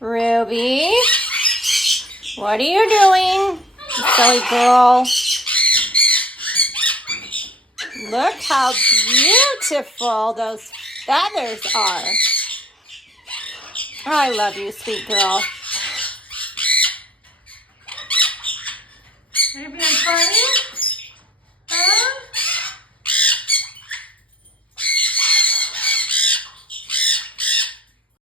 Ruby, what are you doing, silly girl? Look how beautiful those feathers are. I love you, sweet girl.